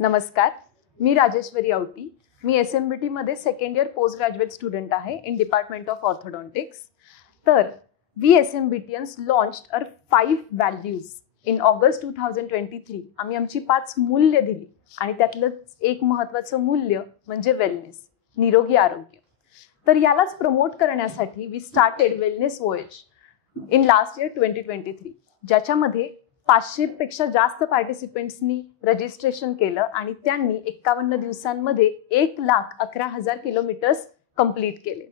नमस्कार, मी राजेश्वरी औटी. मी SMBT मध्ये second year post graduate student आहे इन डिपार्टमेंट ऑफ ऑर्थोडॉन्टिक्स. तर we SMBTians launched our 5 values in August 2023. आम्ही आमची 5 मूल्य दिली आणि त्यातलंच एक महत्त्वाचं मूल्य म्हणजे वेलनेस, निरोगी आरोग्य. तर यालाच प्रमोट करण्यासाठी we started wellness voyage in last year 2023, ज्याच्यामध्ये 500 पेक्षा जास्त पार्टिसिपेंट्सनी रजिस्ट्रेशन केलं आणि त्यांनी 51 दिवसांमध्ये 1,11,000 किलोमीटर्स कंप्लीट केले.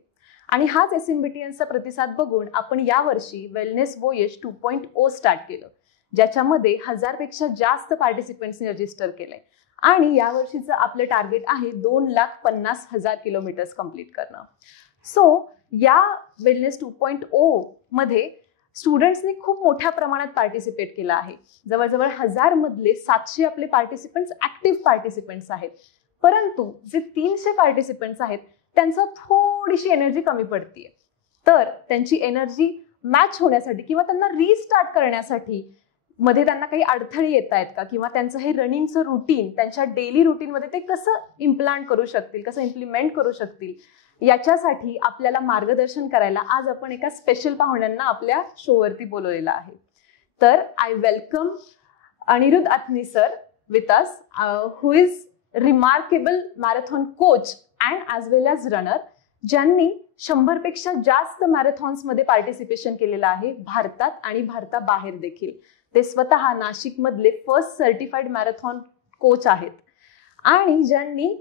आणि हाच SMBTianचा प्रतिसाद बघून आपण यावर्षी वेलनेस वोयेज 2.0 स्टार्ट केलं, ज्याच्यामध्ये 1000 पेक्षा जास्त पार्टिसिपेंट्सनी रजिस्टर केले आणि यावर्षीचं आपलं टार्गेट आहे 2,50,000 किलोमीटर्स कंप्लीट करणं. सो या वेलनेस 2.0 मध्ये स्टुडंट्सनी खूप मोठ्या प्रमाणात पार्टिसिपेट केलं आहे. जवळजवळ 1000 मधले 700 आपले पार्टिसिपेंट्स ऍक्टिव्ह पार्टिसिपेंट्स आहेत. परंतु जे 300 पार्टिसिपेंट्स आहेत त्यांचा थोडीशी एनर्जी कमी पडतीये. तर त्यांची एनर्जी मॅच होण्यासाठी किंवा त्यांना रिस्टार्ट करण्यासाठी मध्ये त्यांना काही अडथळे येत आहेत का, किंवा त्यांचं हे रनिंगचं रुटीन त्यांच्या डेली रुटीनमध्ये ते कसं इम्प्लांट करू शकतील, कसं इम्प्लिमेंट करू शकतील, याच्यासाठी आपल्याला मार्गदर्शन करायला आज आपण एका स्पेशल पाहुण्यांना आपल्या शोवरती बोलवलेलं आहे. तर I welcome Anirudh Athani sir with us, who is remarkable marathon coach and as well as runner, ज्यांनी 100 पेक्षा जास्त मॅरेथॉन्समध्ये पार्टिसिपेशन केलेलं आहे भारतात आणि भारताबाहेर देखील. ते स्वतः नाशिकमधले फर्स्ट सर्टिफाईड मॅरेथॉन कोच आहेत आणि ज्यांनी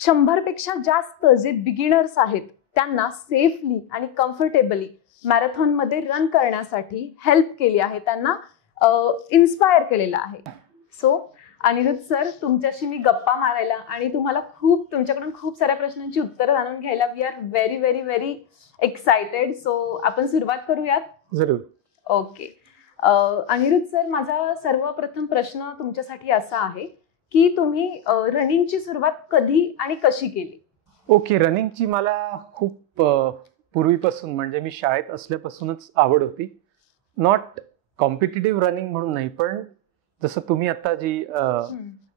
100 पेक्षा जास्त जे बिगिनर्स आहेत त्यांना सेफली आणि कम्फर्टेबली मॅरेथॉनमध्ये रन करण्यासाठी हेल्प केली आहे, त्यांना इन्स्पायर केलेलं आहे. सो अनिरुद्ध सर, तुमच्याशी मी गप्पा मारायला आणि तुम्हाला तुमच्याकडून खूप साऱ्या प्रश्नांची उत्तरं जाणून घ्यायला we are very very very excited. So आपण सुरुवात करूयात. जरूर. ओके. अनिरुद्ध सर, माझा सर्वप्रथम प्रश्न तुमच्यासाठी असा आहे की तुम्ही रनिंगची सुरुवात कधी आणि कशी केली? ओके, रनिंगची मला खूप पूर्वीपासून, म्हणजे मी शाळेत असल्यापासूनच आवड होती. नॉट कॉम्पिटिटिव्ह रनिंग म्हणून नाही, पण जसं तुम्ही आता जी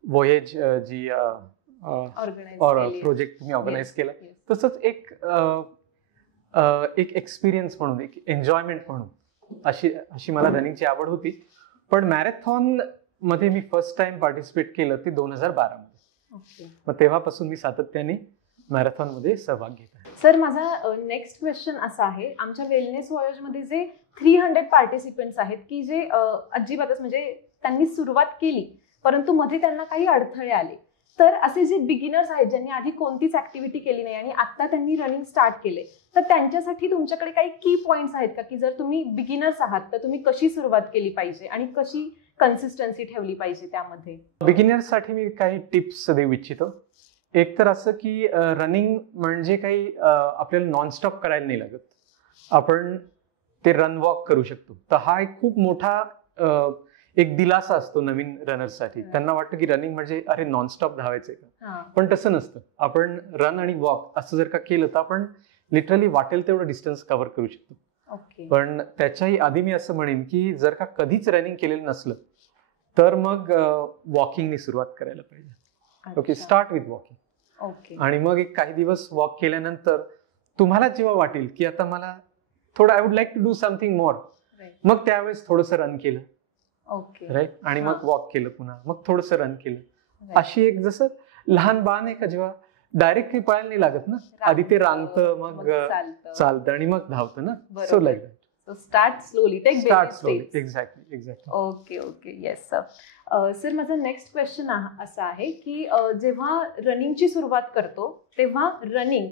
वोयेज जी प्रोजेक्ट तुम्ही ऑर्गनाईज केला, तसंच एक एक्सपिरियन्स म्हणून, एक एन्जॉयमेंट म्हणून अशी मला रनिंगची आवड होती. पण मॅरेथॉन मध्ये मी फर्स्ट टाइम पार्टिसिपेट केलं ते 2012 मध्ये. मग तेव्हापासून मी सातत्याने मॅरेथॉन मध्ये सहभाग घेत आहे. सर, माझा नेक्स्ट क्वेश्चन असा आहे, आमच्या वेलनेस वॉयेज मध्ये जे 300 पार्टिसिपेंट्स आहेत की जे अजिबातच म्हणजे त्यांनी सुरुवात केली परंतु मध्ये त्यांना काही अडथळे आले, तर असे जे बिगिनर्स आहेत ज्यांनी आधी कोणतीच ऍक्टिव्हिटी केली नाही आणि आता त्यांनी रनिंग स्टार्ट केले, तर त्यांच्यासाठी तुमच्याकडे काही की पॉइंट्स आहेत का की जर तुम्ही बिगिनर्स आहात तर तुम्ही कशी सुरुवात केली पाहिजे आणि कशी कन्सिस्टन्सी ठेवली पाहिजे त्यामध्ये? बिगिनर्ससाठी मी काही टिप्स देऊ इच्छितो. एक तर असं की रनिंग म्हणजे काही आपल्याला नॉनस्टॉप करायला नाही लागत, आपण ते रन वॉक करू शकतो. तर हा एक खूप मोठा एक दिलासा असतो नवीन रनर्ससाठी. त्यांना वाटतं की रनिंग म्हणजे अरे नॉनस्टॉप धावायचंय का, पण तसं नसतं. आपण रन आणि वॉक असं जर का केलं तर आपण लिटरली वाटेल तेवढं डिस्टन्स कव्हर करू शकतो. पण त्याच्याही आधी मी असं म्हणेन की जर का कधीच रनिंग केलेलं नसलं तर मग वॉकिंगनी सुरुवात करायला पाहिजे. Okay, start with walking. आणि मग एक काही दिवस वॉक केल्यानंतर तुम्हाला जेव्हा वाटेल की आता मला थोडं I would like to do something more, मग त्यावेळेस थोडंसं रन केलं, राईट, आणि मग वॉक केलं, पुन्हा मग थोडंसं रन केलं. अशी एक, जसं लहान बाळ नाही का, जेव्हा डायरेक्ट काही पळायला नाही लागत ना, आधी ते रांगतं, मग चालतं आणि मग धावतं ना. So like that. Start slowly, take start slowly. Exactly. Okay. Yes sir. Sir, माझा नेक्स्ट क्वेश्चन असा आहे की जेव्हा रनिंगची सुरुवात करतो तेव्हा रनिंग,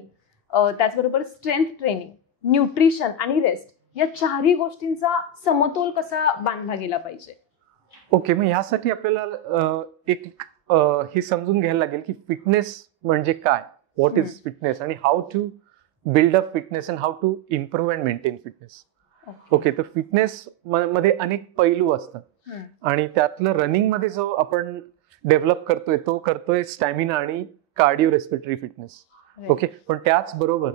त्याचबरोबर स्ट्रेंथ ट्रेनिंग, न्यूट्रिशन आणि रेस्ट या चारही गोष्टींचा समतोल कसा बांधला गेला पाहिजे? ओके, मग ह्यासाठी आपल्याला एक हे समजून घ्यायला लागेल की फिटनेस म्हणजे काय, व्हॉट इज फिटनेस, आणि how to build up fitness and how to improve and maintain fitness. Okay, तर फिटनेस मध्ये अनेक पैलू असतात आणि त्यातलं रनिंग मध्ये जो आपण डेव्हलप करतोय स्टॅमिना आणि कार्डिओ रेस्पिरेटरी फिटनेस. ओके, पण त्याच बरोबर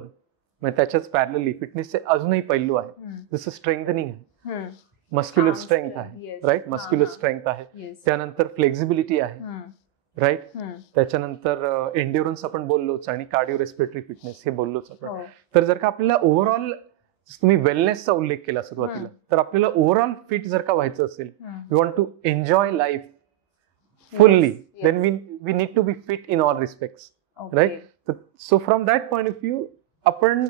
त्याच्याच पॅरलली फिटनेसचे अजूनही पैलू आहे, जसं स्ट्रेंथनिंग आहे, मस्क्युलर स्ट्रेंथ आहे, राईट, मस्क्युलर स्ट्रेंथ आहे, त्यानंतर फ्लेक्झिबिलिटी आहे, राईट. त्याच्यानंतर एन्ड्युरन्स आपण बोललोच आणि कार्डिओ रेस्पिरेटरी फिटनेस हे बोललोच आपण. तर जर का आपल्याला ओव्हरऑल तुम्ही वेलनेसचा उल्लेख केला सुरुवातीला, तर आपल्याला ओव्हरऑल फिट जर का व्हायचं असेल, we want to enjoy life fully, then we need to be fit in all respects, right. So from that point of view आपण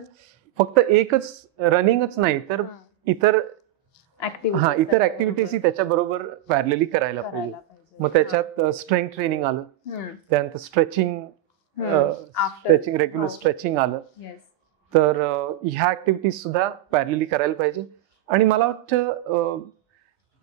फक्त एकच रनिंगच नाही तर इतर ऍक्टिव्हिटीजही त्याच्याबरोबर पॅरलली करायला पाहिजे. मग त्याच्यात स्ट्रेंथ ट्रेनिंग आलं, त्यानंतर स्ट्रेचिंग रेग्युलर स्ट्रेचिंग आलं. तर ह्या ऍक्टिव्हिटीज सुद्धा पॅरलली करायला पाहिजे. आणि मला वाटतं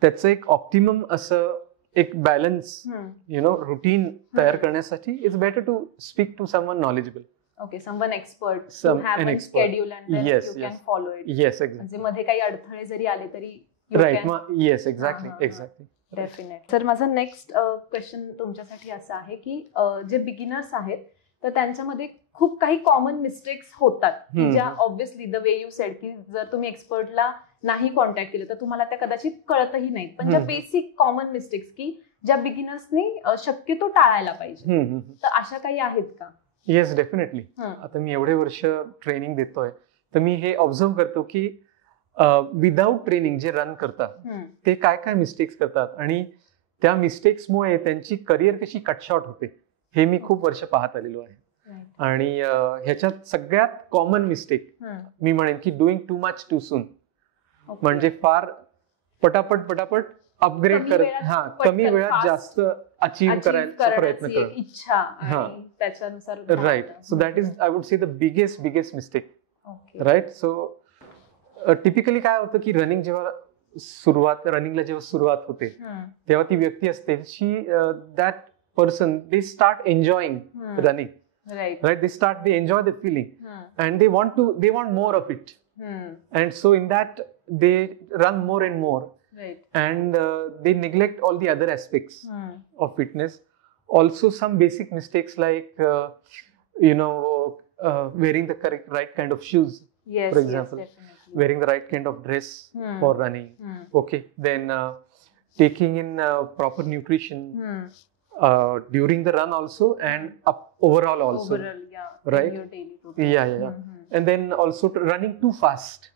त्याचं एक ऑप्टिमम असं एक बॅलन्स रुटीन तयार करण्यासाठी it's better to speak to someone knowledgeable. Okay, someone expert, to have a schedule and then you can follow it. Yes, exactly. म्हणजे मध्ये काही अडथळे जरी आले तरी right. Yes, exactly. Definite. Sir, माझा नेक्स्ट क्वेश्चन तुमच्यासाठी असा आहे की जे बिगिनर्स आहेत तर त्यांच्यामध्ये खूप काही कॉमन मिस्टेक्स होतात, ज्या obviously the way you sed की जर तुम्ही एक्सपर्टला नाही कॉन्टॅक्ट केलं तर तुम्हाला त्या कदाचित कळतही नाही, पण ज्या बेसिक कॉमन मिस्टेक्स की ज्या बिगिनर्सनी शक्यतो टाळायला पाहिजे, तर अशा काही आहेत का? Yes, definitely. आता मी एवढे वर्ष ट्रेनिंग देतोय तर मी हे ऑब्झर्व करतो की विदाउट ट्रेनिंग जे रन करतात ते काय काय मिस्टेक्स करतात आणि त्या मिस्टेक्समुळे त्यांची करिअर कशी कटशॉट होते हे मी खूप वर्ष पाहत आलेलो आहे. आणि ह्याच्यात सगळ्यात कॉमन मिस्टेक मी म्हणेन की doing too much too soon. म्हणजे फार पटापट अपग्रेड करत, कमी वेळात जास्त अचीव्ह करायचा प्रयत्न करत, इच्छा आणि त्याच्यानुसार. Right. So that is I would say the biggest mistake. Right. So typically काय होतं की रनिंगला जेव्हा सुरुवात होते तेव्हा ती व्यक्ती असते that person they start enjoying running. Right. They enjoy the feeling, and they want more of it, and so in that they run more and more, right. And they neglect all the other aspects of fitness. Also, some basic mistakes like wearing the right kind of shoes, for example, wearing the right kind of dress for running. Okay, then taking in proper nutrition during the run also and overall also, right? Your daily routine. And then also running too fast,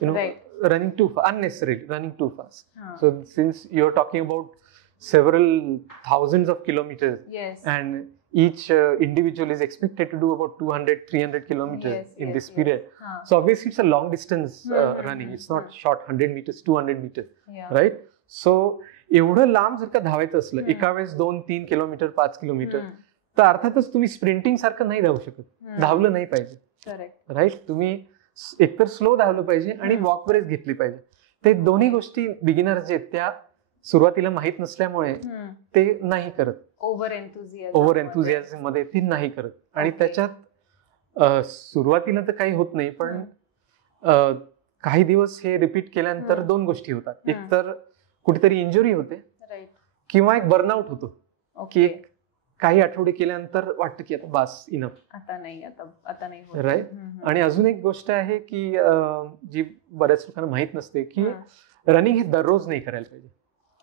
right. Unnecessarily running too fast. So since you're talking about several thousands of kilometers, yes, and each individual is expected to do about 200-300 kilometers in this period. So obviously it's a long distance running. It's not short 100 meters, 200 meters, right? So एवढं लांब जर का धावायचं असलं एका वेळेस 2-3 kilometre 5 kilometre तर अर्थातच तुम्ही स्प्रिंटिंग सारखं नाही धावू शकत, धावलं नाही पाहिजे, राईट. तुम्ही एकतर स्लो धावलं पाहिजे आणि वॉक ब्रेक घेतली पाहिजे. ते दोन्ही गोष्टी बिगिनर जे त्या सुरुवातीला माहित नसल्यामुळे ते नाही करत, ओव्हर एन्थुझियाझम मध्ये ती नाही करत. आणि त्याच्यात सुरुवातीला तर काही होत नाही, पण काही दिवस हे रिपीट केल्यानंतर दोन गोष्टी होतात. एक तर कुठेतरी इंजुरी होते किंवा एक बर्नआउट होतो की काही आठवडे केल्यानंतर वाटतं की आता बास, इनफ, आता नाही, राईट. आणि अजून एक गोष्ट आहे की जी बऱ्याच लोकांना माहित नसते की रनिंग हे दररोज नाही करायला पाहिजे.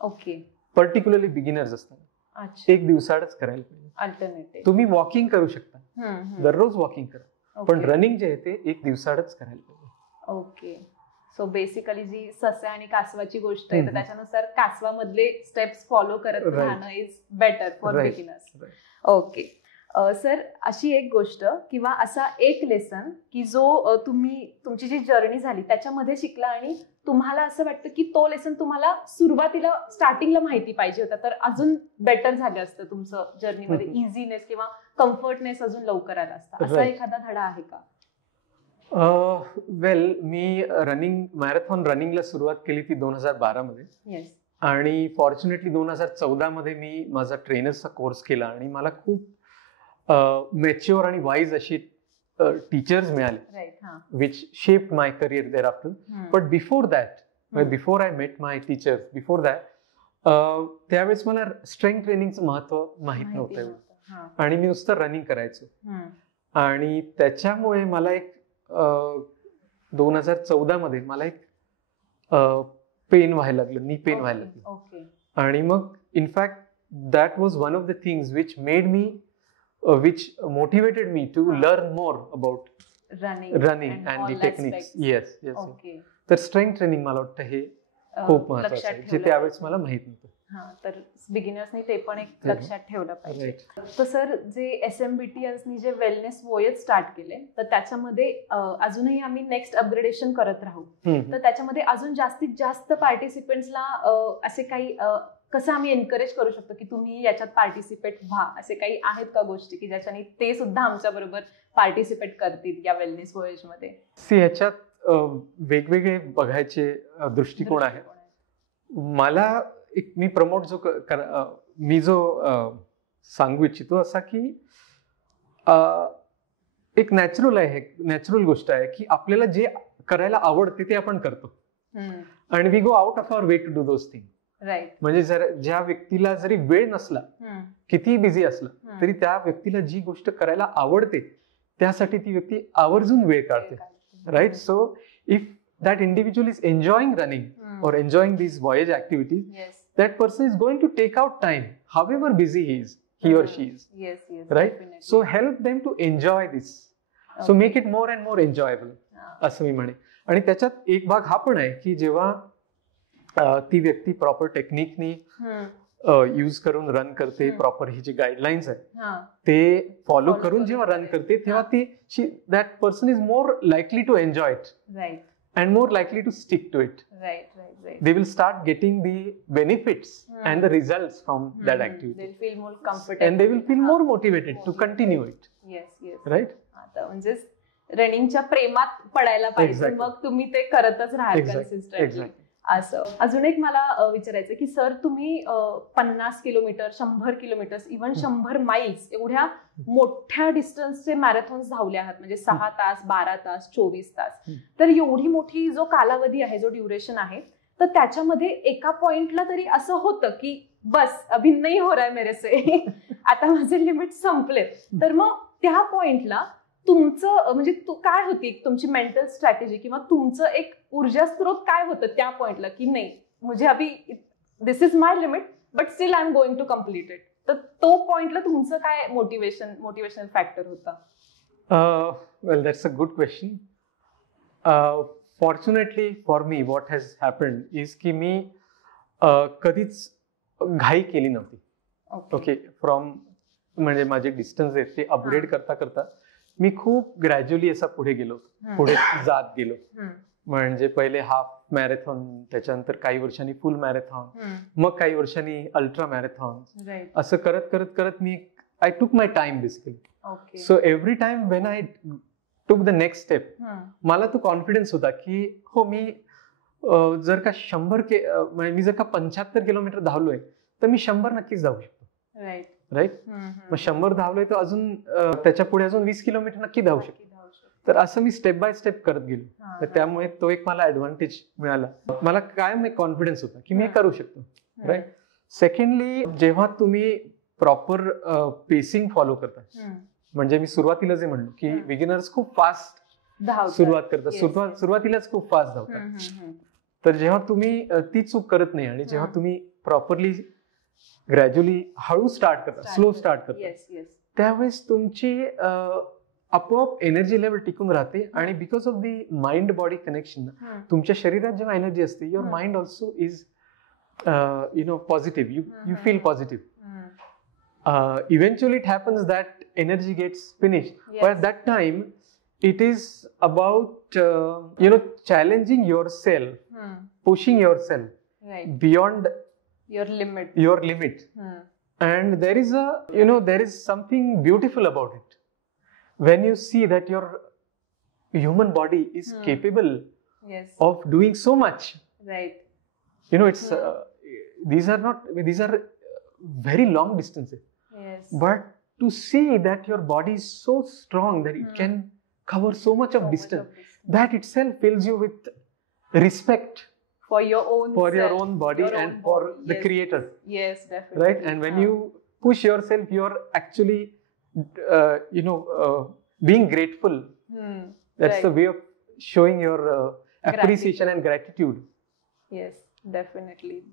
ओके. पर्टिक्युलरली बिगिनर्स असताना एक दिवसाआडच करायला पाहिजे. अल्टरनेटिव्ह तुम्ही वॉकिंग करू शकता, दररोज वॉकिंग करा, पण रनिंग जे आहे ते एक दिवसाआडच करायला पाहिजे. ओके. सो बेसिकली जी सस्या आणि कासवाची गोष्ट आहे तर त्याच्यानुसार कासवामधले स्टेप्स फॉलो करत राहणं is better for beginners. Okay. Sir, अशी एक गोष्ट किंवा असा एक लेसन की जो तुमची जी जर्नी झाली त्याच्यामध्ये शिकला आणि तुम्हाला असं वाटतं की तो लेसन तुम्हाला सुरुवातीला स्टार्टिंगला माहिती पाहिजे होता तर अजून बेटर झालं असतं तुमचं जर्नीमध्ये, इझीनेस किंवा कम्फर्टनेस अजून लवकर आला असता, असा एखादा धडा आहे का? वेल, मी मॅरेथॉन रनिंगला सुरुवात केली ती 2012 मध्ये. आणि फॉर्च्युनेटली 2014 मध्ये मी माझा ट्रेनर्सचा कोर्स केला आणि मला खूप मॅच्युअर आणि वाईज अशी टीचर्स मिळाले which shaped my career thereafter. But before I met my teachers, before that त्यावेळेस मला स्ट्रेंथ ट्रेनिंगचं महत्व माहित नव्हतं आणि मी नुसतं रनिंग करायचो. आणि त्याच्यामुळे मला एक 2014 मध्ये मला एक पेन व्हायला लागलं, नी पेन व्हायला लागलं. आणि मग in fact that was one of the things which made me which motivated me to learn more about running and the techniques. Yes. Okay. तर स्ट्रेंथ ट्रेनिंग मला वाटतं हे खूप महत्त्वाचं आहे, जे त्यावेळेस मला माहित नव्हतं. तर बिगिनर्सनी ते पण एक लक्षात ठेवलं पाहिजे. तर सर, जे SMBTians जे वेलनेस वोयज स्टार्ट केले, तर त्याच्यामध्ये अजूनही आम्ही नेक्स्ट अपग्रेडेशन करत राहू. तर त्याच्यामध्ये अजून जास्तीत जास्त पार्टिसिपेंट्सला असे काही कसं आम्ही एनकरेज करू शकतो की तुम्ही याच्यात पार्टिसिपेट व्हा, असे काही आहेत का गोष्टी की ज्याच्याने ते सुद्धा आमच्या बरोबर पार्टिसिपेट करतील या वेलनेस वोयज मध्ये? ह्याच्यात वेगवेगळे बघायचे दृष्टिकोन आहेत. मला मी प्रमोट जो सांगू इच्छितो असा की एक नॅचरल गोष्ट आहे की आपल्याला जे करायला आवडते ते आपण करतो आणि we go out of our way to do those thing. म्हणजे ज्या व्यक्तीला जरी वेळ नसला, कितीही बिझी असला तरी त्या व्यक्तीला जी गोष्ट करायला आवडते त्यासाठी ती व्यक्ती आवर्जून वेळ काढते. Right. So if that individual is enjoying running or enjoying these voyage activities, that person is going to take out time, however busy he or she is. Right. Definitely. So help them to enjoy this. So make it more and more enjoyable. असं मी म्हणे. आणि त्याच्यात एक भाग हा पण आहे की जेव्हा ती व्यक्ती प्रॉपर टेक्निकनी यूज करून रन करते, प्रॉपर ही जी गाईडलाईन्स आहे ते फॉलो करून जेव्हा रन करते तेव्हा ती that person is more likely to enjoy it. Right. And more likely to stick to it. Right. They will start getting the benefits and the results from that activity. They'll feel more comfortable. And they will feel more motivated to continue it. Yes. Right? आता म्हणजे रनिंगच्या प्रेमात पडायला पाहिजे, मग तुम्ही ते करतच राहाल कन्सिस्टंटली. असं अजून एक मला विचारायचं की सर, तुम्ही 50 किलोमीटर, 100 किलोमीटर, इव्हन 100 माइल्स एवढ्या मोठ्या डिस्टन्सचे मॅरेथॉन्स धावले आहात, म्हणजे 6 तास, 12 तास, 24 तास. तर एवढी मोठी जो कालावधी आहे, जो ड्युरेशन आहे, तर त्याच्यामध्ये एका पॉइंटला तरी असं होतं की बस अभी नाही हो रहा है मेरे से, आता माझे लिमिट संपले. तर मग त्या पॉइंटला तुमचं म्हणजे काय होती तुमची मेंटल स्ट्रॅटेजी किंवा तुमचं एक ऊर्जा स्त्रोत काय होतं त्या पॉइंटला की नाही, मुझे अभी this is my limit but still I am going to complete it? तर तो पॉइंटला तुमचं काय मोटिवेशनल फॅक्टर होता? Well, that's a good question. Fortunately for me what has happened is की मी कधीच घाई केली नव्हती. ओके. फ्रॉम म्हणजे माझे डिस्टन्स आहेत ते अपग्रेड करता करता मी खूप ग्रॅज्युअली असा पुढे जात गेलो. म्हणजे पहिले हाफ मॅरेथॉन, त्याच्यानंतर काही वर्षांनी फुल मॅरेथॉन, मग काही वर्षांनी अल्ट्रा मॅरेथॉन, असं करत मी I took my time basically. So every time when I took the next step मला तो कॉन्फिडन्स होता की हो, मी जर का 75 किलोमीटर धावलोय तर मी 100 नक्कीच जाऊ शकतो. राईट. मग 100 धावलोय तर अजून त्याच्या पुढे अजून 20 किलोमीटर नक्की धावू शकतो. तर असं मी स्टेप बाय स्टेप करत गेलो. तर त्यामुळे तो एक मला ऍडव्हान्टेज मिळाला. मला कायम एक कॉन्फिडन्स होता की मी करू शकतो. राईट. सेकंडली, जेव्हा तुम्ही प्रॉपर पेसिंग फॉलो करता, म्हणजे मी सुरुवातीला जे म्हणलो की बिगिनर्स खूप फास्ट सुरुवात करतात, सुरुवातीलाच खूप फास्ट धावतात. तर जेव्हा तुम्ही ती चूक करत नाही आणि जेव्हा तुम्ही प्रॉपरली ग्रॅज्युअली हळू स्टार्ट करता, स्लो स्टार्ट करता, त्यावेळेस तुमची आपोआप एनर्जी लेवल टिकून राहते. आणि because of the mind body connection, तुमच्या शरीरात जेव्हा एनर्जी असते, your mind also is positive. You feel positive. Eventually it happens that energy gets finished. But at that time, it is about challenging yourself, pushing yourself beyond your limit. And there is something beautiful about it when you see that your human body is capable of doing so much. Right. It's these are very long distances. But to see that your body is so strong that it can cover so much of distance, that itself fills you with respect for your own body and for the creator. Yes, definitely. Right. And when you push yourself, you are actually being grateful. That's the way of showing your appreciation and gratitude. Yes, definitely.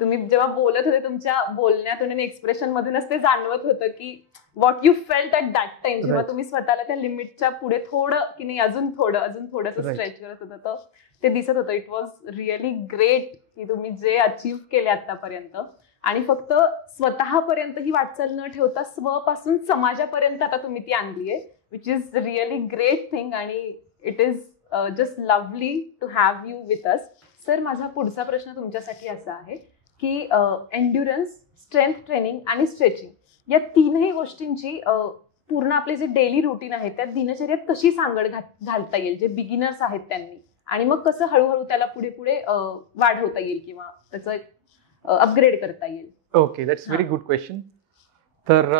तुम्ही जेव्हा बोलत होते तुमच्या बोलण्यातून आणि expression मधूनच ते जाणवत होतं की what you felt at that time, जेव्हा तुम्ही स्वतःला त्या लिमिटच्या पुढे थोडं की नाही अजून थोडंसं स्ट्रेच करत होतं, तर ते दिसत होतं. इट वॉज रिअली ग्रेट की तुम्ही जे अचीव्ह केले आतापर्यंत, आणि फक्त स्वतःपर्यंत ही वाटचाल न ठेवता स्वपासून समाजापर्यंत आता तुम्ही ती आणली आहे, which is really great thing, आणि it is just lovely to have you with us. Sir, माझा पुढचा प्रश्न तुमच्यासाठी असा आहे की एन्ड्युरन्स, स्ट्रेंथ ट्रेनिंग आणि स्ट्रेचिंग या तीनही गोष्टींची पूर्ण आपले जे डेली रुटीन आहे त्या दिनचर्यात कशी सांगड घालता येईल, जे बिगिनर्स आहेत त्यांनी, आणि मग कसं हळूहळू त्याला पुढे पुढे वाढवता येईल किंवा त्याचं अपग्रेड करता येईल? Okay, that's very good question. तर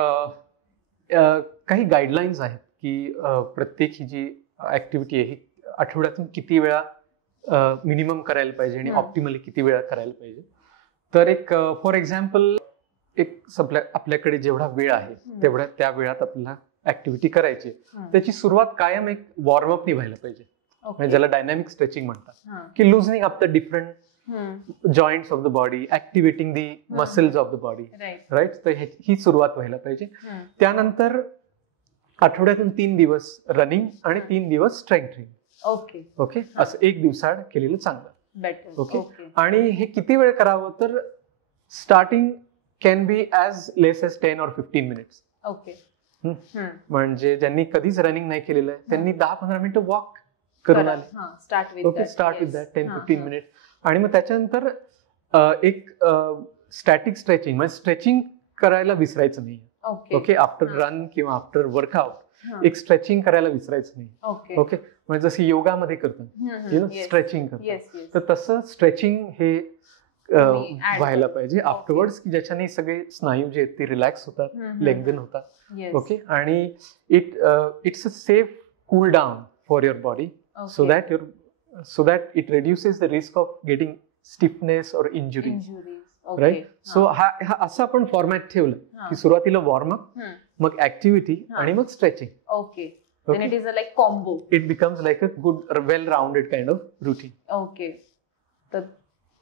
काही गाईडलाईन्स आहेत की प्रत्येक ही जी ऍक्टिव्हिटी आहे ही आठवड्यातून किती वेळा मिनिमम करायला पाहिजे आणि ऑप्टिमली किती वेळा करायला पाहिजे. तर एक फॉर एक्झाम्पल, एक आपल्याकडे जेवढा वेळ आहे तेवढ्या त्या वेळात आपल्याला ऍक्टिव्हिटी करायची. त्याची सुरुवात कायम एक वॉर्मअप व्हायला पाहिजे, म्हणजे ज्याला डायनॅमिक स्ट्रेचिंग म्हणतात, की loosening up the different joints of the body, activating the muscles of the body, right. तर ही सुरुवात व्हायला पाहिजे. त्यानंतर आठवड्यातून 3 दिवस रनिंग आणि 3 दिवस स्ट्रेंथ ट्रेनिंग. ओके, असं एक दिवसाआड केलेलं चांगलं. ओके, आणि हे किती वेळ करावं, तर starting can be as less as 10 or 15 minutes. Okay, म्हणजे ज्यांनी कधीच रनिंग नाही केलेलं आहे त्यांनी 10-15 मिनिटं वॉक करून आले. Okay, start with that 10-15 minutes. आणि मग त्याच्यानंतर एक स्टॅटिक स्ट्रेचिंग, म्हणजे स्ट्रेचिंग करायला विसरायचं नाही. ओके, आफ्टर रन किंवा आफ्टर वर्कआउट एक स्ट्रेचिंग करायला विसरायचं नाही. ओके, म्हणजे जसं योगामध्ये करतात स्ट्रेचिंग करतात, तर तसं स्ट्रेचिंग हे व्हायला पाहिजे आफ्टरवर्ड्स, की ज्याच्याने सगळे स्नायू जे आहेत ते रिलॅक्स होतात, लेंगदन होतात. ओके, आणि it's a safe cool down for your body, so that it reduces the risk of getting stiffness or injuries, right. So हा असं आपण फॉर्मॅट ठेवलं की सुरुवातीला वॉर्मअप, मग ऍक्टिव्हिटी आणि मग stretching. Okay, then it is a like combo. It becomes like a good, well-rounded kind of routine. Okay, तर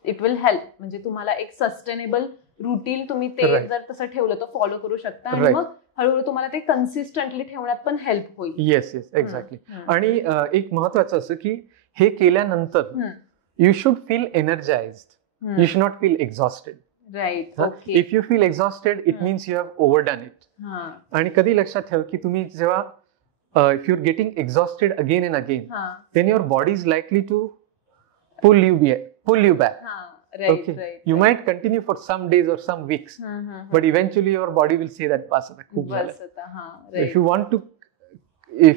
इट विल हेल्प, म्हणजे तुम्हाला एक सस्टेनेबल रुटीन तुम्ही ते जर तसं ठेवलं तर फॉलो करू शकता, आणि मग हळूहळू तुम्हाला ते कन्सिस्टंटली ठेवण्यात पण हेल्प होईल. Yes, exactly. आणि एक महत्वाचं असं की हे केल्यानंतर you should feel energised, you should not feel exhausted. Right. If you feel exhausted it means you have overdone it. आणि कधी लक्षात ठेव की तुम्ही जेव्हा if you're getting exhausted again and again, then your body is likely to pull you back. Okay, you might continue for some days or some weeks, but eventually your body will say that bas ata khub zala. If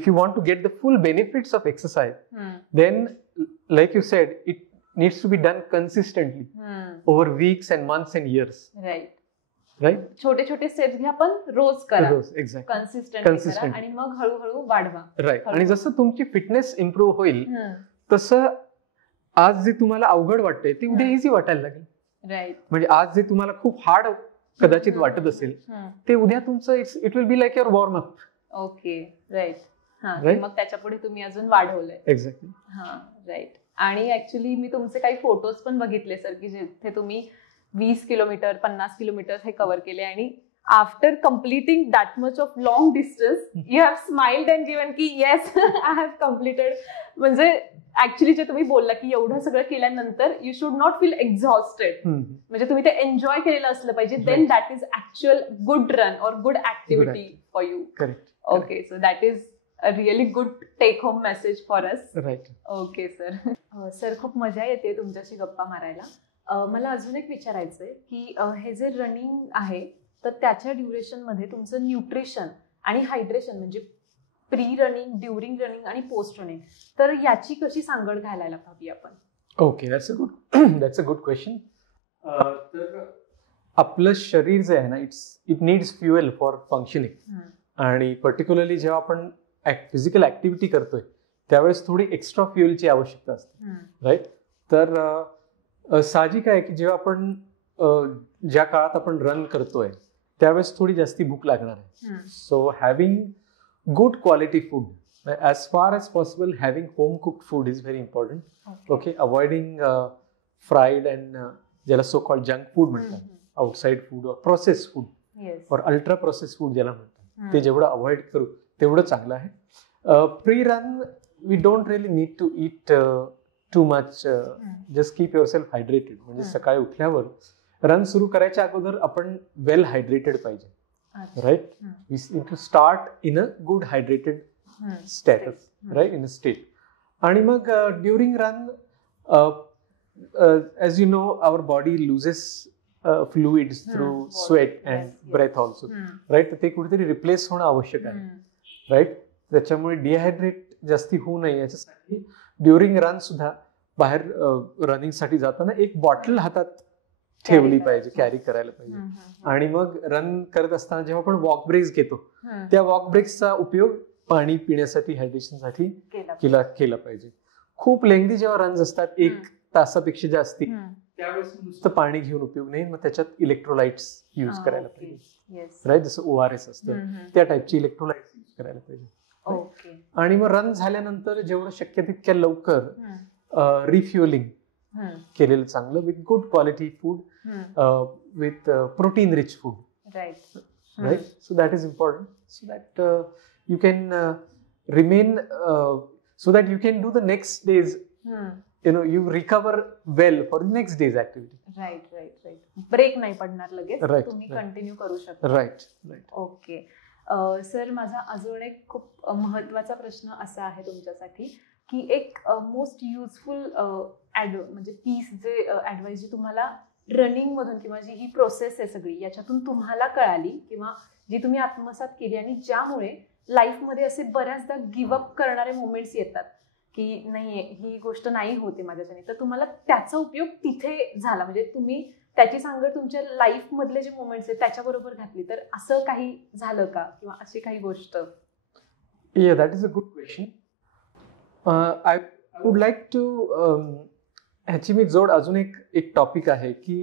you want to get the full benefits of exercise, then like you said, it needs to be done consistently over weeks and months and years. Right. छोटे छोटे steps घ्या, पण रोज करा, consistent, आणि मग हळूहळू वाढवा. Right. आणि जसं तुमची फिटनेस इम्प्रूव्ह होईल तसं आज जे तुम्हाला अवघड वाटतंय ते उद्या इझी वाटायला लागेल. राईट. म्हणजे आज जे तुम्हाला खूप हार्ड कदाचित वाटत असेल ते उद्या तुमचं it will be like your warm up. Okay, right. मग त्याच्या पुढे तुम्ही अजून वाढवलंय. एक्झॅक्टली. राईट. आणि ऍक्च्युली मी तुमचे काही फोटोज पण बघितले सर, की जिथे तुम्ही 20 किलोमीटर 50 किलोमीटर हे कव्हर केले, आणि after completing that much of long distance you have smiled and given की येस आय हॅव कम्प्लिटेड. म्हणजे ऍक्च्युली जे तुम्ही बोलला की एवढं सगळं केल्यानंतर you should not feel exhausted, म्हणजे तुम्ही ते एन्जॉय केलेलं असलं पाहिजे, then that is actual good run और good activity for you. Okay, so that is a really good take home message for us. Right. Okay sir. Sir, खूप मजा येते तुमच्याशी गप्पा मारायला. मला अजून एक विचारायचं आहे की हे जे रनिंग आहे तर त्याच्या ड्युरेशन मध्ये तुमचं न्यूट्रिशन आणि हायड्रेशन, म्हणजे प्री रनिंग, ड्युरिंग रनिंग आणि पोस्ट रनिंग, तर याची कशी सांगड घालायला हवी आपण? Okay, that's a good question. तर आपलं शरीर जे आहे ना, it needs fuel for functioning, आणि पर्टिक्युलरली जेव्हा आपण फिजिकल ऍक्टिव्हिटी करतोय त्यावेळेस थोडी एक्स्ट्रा फ्युएलची आवश्यकता असते, राईट. तर साहजिक आहे की जेव्हा आपण ज्या काळात आपण रन करतोय त्यावेळेस थोडी जास्ती भूक लागणार आहे. So having good quality food, as far as possible having home cooked food is very important. Okay, avoiding fried and ज्याला सो कॉल्ड जंक फूड म्हणतात, आउटसाइड फूड और प्रोसेस फूड और अल्ट्रा प्रोसेस फूड ज्याला म्हणतात, ते जेवढं avoid करू तेवढं चांगलं आहे. Pre run we don't really need to eat too much, just keep yourself hydrated. म्हणजे सकाळी उठल्यावर रन सुरू करायच्या अगोदर आपण वेल हायड्रेटेड पाहिजे, right. We need to start in a good hydrated status, right, in a state. आणि मग during run, as you know, our body loses fluids through sweat and breath also, right. तर ते कुठेतरी replace होणं आवश्यक आहे, right. त्याच्यामुळे dehydrate जास्ती होऊ नये याच्यासाठी ड्युरिंग रन सुद्धा बाहेर रनिंग साठी जाताना एक बॉटल हातात ठेवली पाहिजे, कॅरी करायला पाहिजे. आणि मग रन करत असताना जेव्हा आपण वॉक ब्रेक्स घेतो, त्या वॉक ब्रेक्सचा उपयोग पाणी पिण्यासाठी, हायड्रेशन साठी केला पाहिजे. खूप लेंगदी जेव्हा रन्स असतात, 1 तासापेक्षा जास्ती, त्यावेळेस नुसतं पाणी घेऊन उपयोग नाही, मग त्याच्यात इलेक्ट्रोलाइट्स युज करायला पाहिजे, राईट. जसं ORS असतं त्या टाईपची इलेक्ट्रोलाइट्स युज करायला पाहिजे. आणि मग रन झाल्यानंतर जेवढं शक्य तितक्या लवकर रिफ्युअलिंग केलेलं चांगलं, with good quality food, with protein rich food, right. So that is important, so that you can remain, so that you can do the next day's, you recover well for the next day's activity. Right. Break नाही पडणार लगेच, तुम्ही continue करू शकता. Right. Okay sir, माझा अजून एक खूप महत्वाचा प्रश्न असा आहे तुमच्यासाठी की एक मोस्ट युजफुल म्हणजे पीस जे ऍडवाइस जी तुम्हाला रनिंग मधून किंवा जी ही प्रोसेस आहे सगळी याच्यातून तुम्हाला कळाली किंवा जी तुम्ही आत्मसात केली आणि ज्यामुळे लाईफमध्ये असे बऱ्याचदा गिव्हअप करणारे मोमेंट्स येतात की नाही ही गोष्ट नाही होते माझ्याच्याने, तर तुम्हाला त्याचा उपयोग तिथे झाला, म्हणजे तुम्ही त्याची सांगड तुमच्या लाईफ मधले जे मोमेंट्स आहेत त्याच्याबरोबर घातली, तर असं काही झालं का किंवा अशी काही गोष्ट? Yeah, that is a good question. I would like to ह्याची मी जोड अजून एक टॉपिक आहे की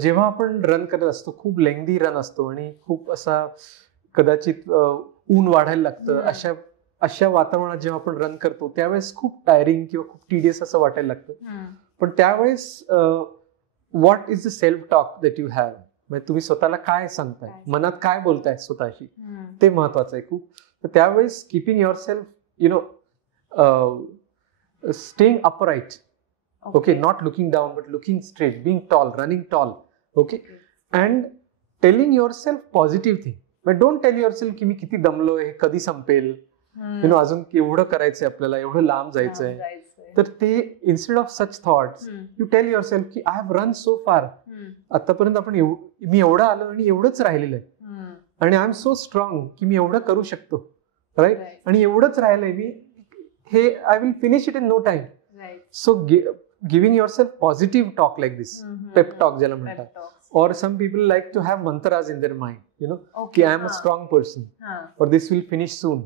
जेव्हा आपण रन करत असतो, खूप लेंगदी रन असतो आणि खूप असा कदाचित ऊन वाढायला लागतं, अशा वातावरणात जेव्हा आपण रन करतो त्यावेळेस खूप टायरिंग किंवा खूप टीडियस असं वाटायला लागतं. पण त्यावेळेस what is the self talk that you have, म्हणजे तुम्ही स्वतःला काय सांगताय, मनात काय बोलताय स्वतःशी, ते महत्वाचं आहे खूप. तर त्यावेळेस keeping your self staying upright, okay, not looking down but looking straight, being tall, running tall, okay, and telling yourself positive thing. But don't tell yourself की मी किती दमलोय, हे कधी संपेल, अजून एवढं करायचंय आपल्याला, एवढं लांब जायचंय. तर ते instead of such thoughts you tell yourself की I have run so far, आतापर्यंत मी एवढं आलो आणि एवढंच राहिलेलं आहे आणि आय एम सो स्ट्रॉंग की मी एवढं करू शकतो, राईट. आणि एवढंच राहिलंय मी, हे I will finish it in no time. So giving yourself positive talk like this, pep talk ज्याला म्हणतात, or some people like to have mantras in their mind, की I am a strong person or this will finish soon,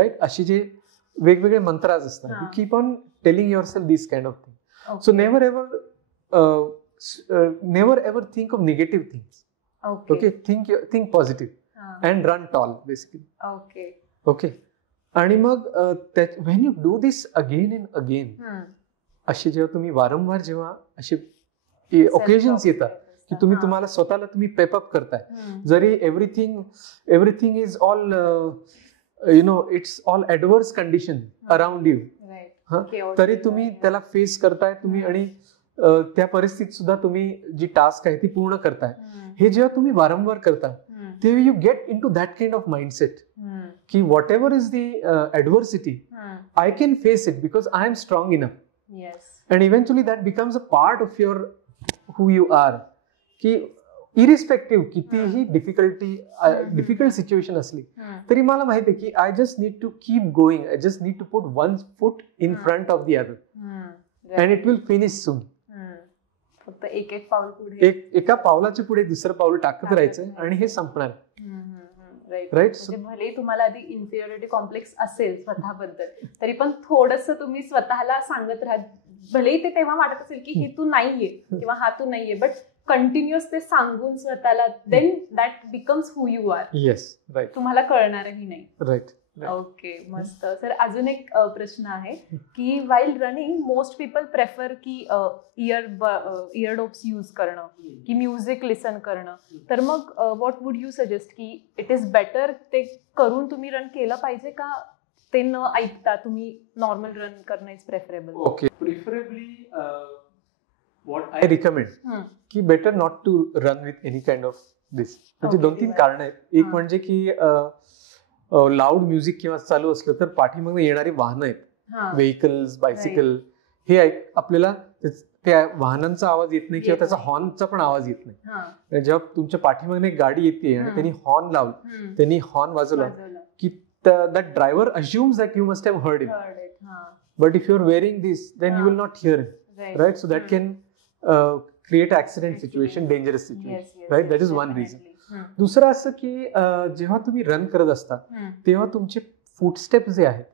right. अशी जे वेगवेगळे मंत्राज असतात, you keep on telling yourself this kind of thing. So never ever think of negative things, okay. Think positive and run tall basically, okay. आणि मग when you do this again and again, असे जेव्हा तुम्ही वारंवार जेव्हा असे occasions येतात की तुम्हाला स्वतःला तुम्ही पेपअप करताय, जरी everything is all it's all adverse condition around you, तरी तुम्ही त्याला फेस करताय तुम्ही आणि त्या परिस्थितीत सुद्धा तुम्ही जी टास्क आहे ती पूर्ण करताय. हे जेव्हा तुम्ही वारंवार करता तेव्हा you get into that kind of mindset की whatever is the adversity I can face it because I am strong enough. Yes. And eventually that becomes a part of your who you are. की irrespective कितीही difficult situation असली तरी मला माहिती आहे की I just need to keep going, I just need to put one foot in front of the other and it will finish soon. फक्त एक पाऊल पुढे, एका पावलाच्या पुढे दुसरं पाऊल टाकत राहायचं आणि हे संपणार. राईट. भले तुम्हाला आधी इन्फिरियरिटी कॉम्प्लेक्स असेल स्वतःबद्दल, तरी पण थोडस तुम्ही स्वतःला सांगत राहा, भलेही ते तेव्हा वाटत असेल की हे तू नाहीये किंवा हा तू नाहीये, बट कंटिन्युअस ते सांगून स्वतःला, then that becomes who you are. Yes, right. तुम्हाला कळणारही नाही. राईट. ओके, मस्त सर. अजून एक प्रश्न आहे की while running most people prefer की इयरडोप्स यूज करणं की म्युझिक लिसन करणं. तर मग व्हॉट वुड यू सजेस्ट की इट इज बेटर ते करून तुम्ही रन केलं पाहिजे का ते न ऐकता तुम्ही नॉर्मल रन करणं is preferable? Okay, preferably what I recommend की better not to run with any kind of this. म्हणजे 2-3 कारण आहेत. एक म्हणजे की लाऊड म्युझिक किंवा चालू असलं तर पाठीमागून येणारी वाहनं आहेत, व्हेकल्स, बायसिकल, हे आपल्याला त्या वाहनांचा आवाज येत नाही किंवा त्याचा हॉर्नचा पण आवाज येत नाही. जेव्हा तुमच्या पाठीमागून एक गाडी येते आणि त्यांनी हॉर्न लावलं, त्यांनी हॉर्न वाजवला की that driver assumes that you must have heard him. But if you're wearing this, then you will not hear him, right? So that can create accident situation, dangerous situation, right? That is one reason. दुसरं असं की जेव्हा तुम्ही run करत असता तेव्हा तुमचे footstep जे आहेत,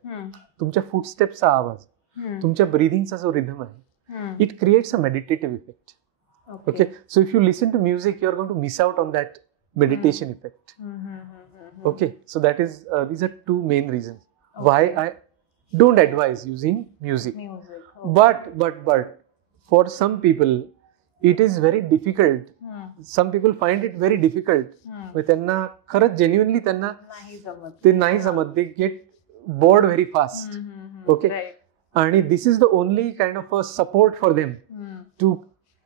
तुमच्या फुटस्टेपचा आवाज, तुमच्या ब्रीदिंगचा जो रिदम आहे, it creates a meditative effect. Okay, so if you listen to music you are going to miss out on that meditation effect. Okay, so that is these are two main reasons why I don't advise using music. But for some people it is very difficult. Some people find it very difficult. त्यांना खरंच genuinely त्यांना ते नाही जमत. They get bored very fast. Okay, आणि this is the only kind of a support for them to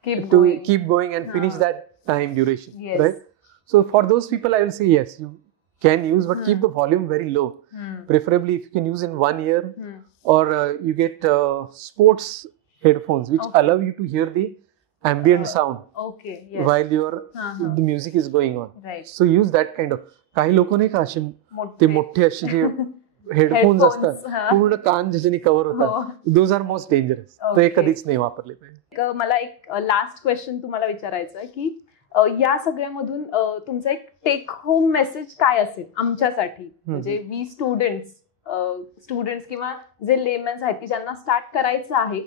keep going and finish that time duration, right? So for those people I will say yes, you can use, but keep the volume very low. Preferably if you can use in one ear, or you get sports headphones which allow you to hear the ambient sound while the music is going on. So use that kind of. काही लोक नाही का असे ते मोठे असे जे headphones असतात, पूर्ण कान ज्याच्याने कव्हर होतात, दोज आर मोस्ट डेंजरस. ते कधीच नाही वापरले पाहिजे. मला एक लास्ट क्वेश्चन तुम्हाला विचारायचं आहे की या सगळ्यामधून तुमचा एक टेक होम मेसेज काय असेल आमच्यासाठी, म्हणजे वी स्टुडंट्स किंवा जे लेमन्स आहेत की ज्यांना स्टार्ट करायचं आहे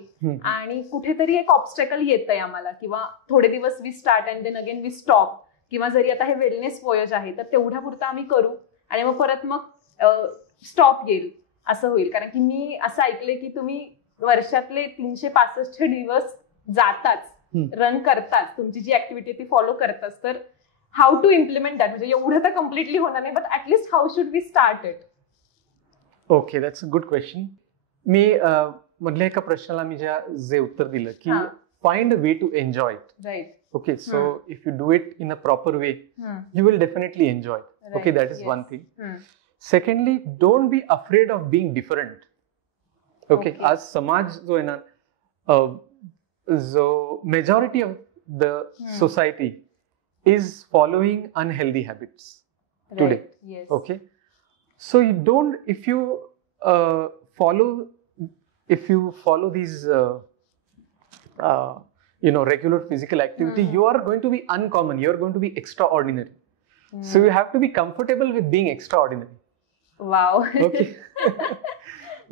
आणि कुठेतरी एक ऑब्स्टॅकल येतंय आम्हाला, किंवा थोडे दिवस we start and then again we stop, किंवा जरी आता हे वेलनेस वोयेज आहे तर तेवढ्या पुरतं आम्ही करू आणि मग परत मग स्टॉप येईल असं होईल. कारण की मी असं ऐकलंय की तुम्ही वर्षातले 365 दिवस जाताच, रन करताच, तुमची जी ऍक्टिव्हिटी ती फॉलो करताच. तर हाऊ टू इम्प्लिमेंट दॅट, म्हणजे एवढं तर कम्प्लिटली होणार नाही, but at least how should we start it? Okay, that's a good question. मी मधल्या एका प्रश्नाला मी जे उत्तर दिलं की find a way to enjoy it. Right. Okay, so if you do it in a proper way you will definitely enjoy. Okay, that is one thing. Secondly, don't be afraid of being different. Okay, आज समाज जो आहे ना, so majority of the society is following unhealthy habits today. Okay, so you don't, if you follow these regular physical activity, you are going to be uncommon, you are going to be extraordinary. So you have to be comfortable with being extraordinary. Wow. Okay.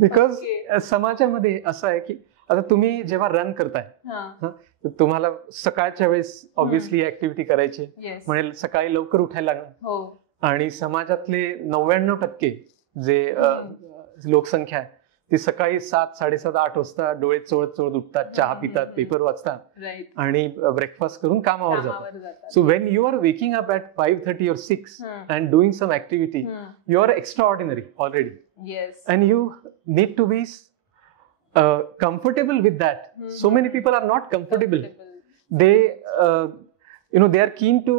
Because समाजामध्ये असं आहे की आता तुम्ही जेव्हा run करताय, तुम्हाला सकाळच्या वेळेस ऑब्व्हियसली ऍक्टिव्हिटी करायची, म्हणजे सकाळी लवकर उठायला लागणार. आणि समाजातले 99% जे लोकसंख्या आहे ती सकाळी 7, 7:30, 8 वाजता डोळे चोळत चोळत उठतात, चहा पितात, पेपर वाचतात आणि ब्रेकफास्ट करून कामावर जातात. So when you are waking up at 5:30 or 6 and doing some activity, you are extraordinary already. And you need to be comfortable with that. So many people are not comfortable. They they are keen to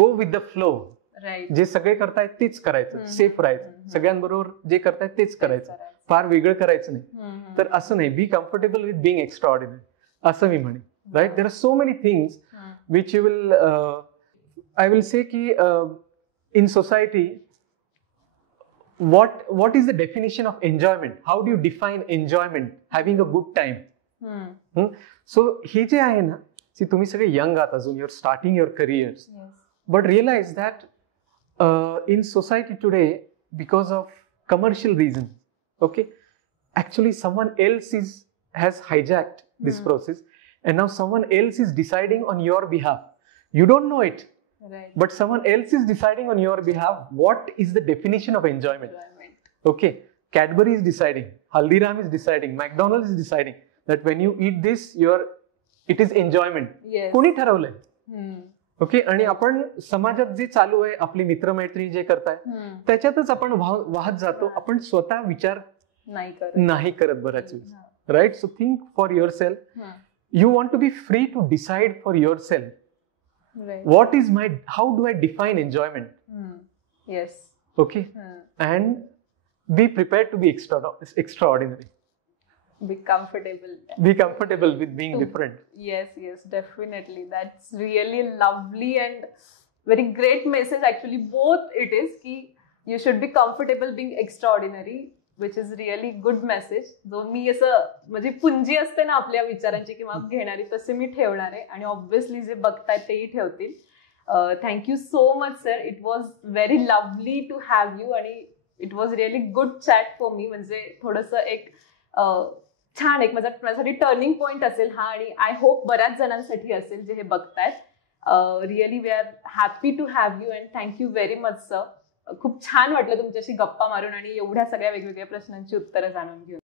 go with the flow. जे सगळे करतायत तेच करायचं, safe राहायचं, सगळ्यांबरोबर जे करतायत तेच करायचं, फार वेगळं करायचं नाही. तर असं नाही, be comfortable with being extraordinary असं मी म्हणेन. Right, there are so many things which you will, I will say की in society what is the definition of enjoyment? How do you define enjoyment? Having a good time. So हे जे आहे ना, तुम्ही सगळे यंग आहात अजून, you're starting your careers, but realize that in society today, because of commercial reasons, okay, actually someone else has hijacked this process, and now someone else is deciding on your behalf. You don't know it. Right. But someone else is deciding on your behalf what is the definition of enjoyment. Okay, Cadbury is deciding, Haldiram is deciding, McDonald's is deciding that when you eat this, it is enjoyment. Yes. कोणी ठरवलंय? हम्म. Okay, आणि आपण समाजात जे चालू आहे, आपली मित्रमैत्री जे करताय त्याच्यातच आपण वाहत जातो. आपण स्वतः विचार नाही करत बऱ्याच वेळेस. Right? So think for yourself. You want to be free to decide for yourself. Right. What is how do I define enjoyment? Yes. Okay. And be prepared to be extraordinary. Be comfortable. Be comfortable with being different. Yes, definitely. That's really lovely and very great message. Actually, both it is ki you should be comfortable being extraordinary, which is really good message. जो मी असं म्हणजे पुंजी असते ना आपल्या विचारांची किंवा घेणारी, तसे मी ठेवणार आहे आणि ऑब्व्हियसली जे बघतायत तेही ठेवतील. Thank you so much sir. It was very lovely to have you आणि it was really good chat for me. म्हणजे थोडंसं एक छान एक माझ्यासाठी टर्निंग पॉइंट असेल हा, आणि आय होप बऱ्याच जणांसाठी असेल जे हे बघतायत. Really we are happy to have you and thank you very much sir. खूप छान वाटलं तुमच्याशी गप्पा मारून आणि एवढ्या सगळ्या वेगवेगळ्या प्रश्नांची उत्तरं जाणून घेऊन.